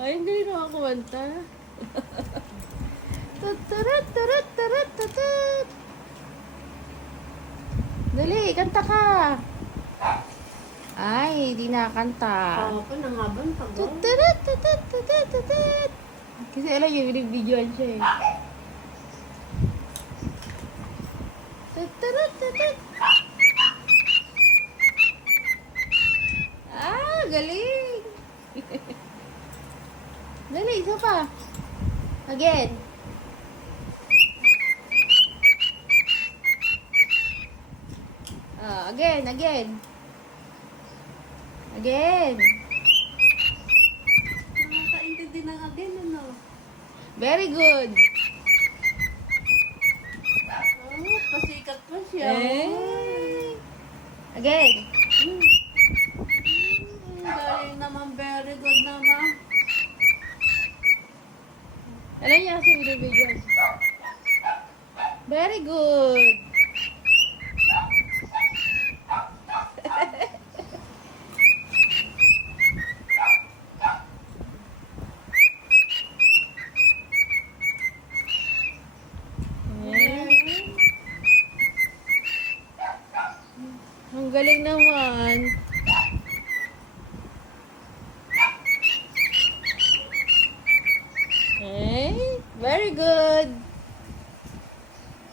Ay, hindi na ako kumanta. Dali, kanta ka. Ay, hindi nakakanta. Oo, nangaban pa ba? Kasi alam niyo, binibidyoan siya eh. Ah, galing. Dali, isa pa. Again. Again. Again. Nakakaintindi ng again, ano? Very good. Oh, pasikat pa siya. Eh. Again. Galing naman, very good naman. Alam niya kasi binibidyoan siya. Very good. Ang galing naman.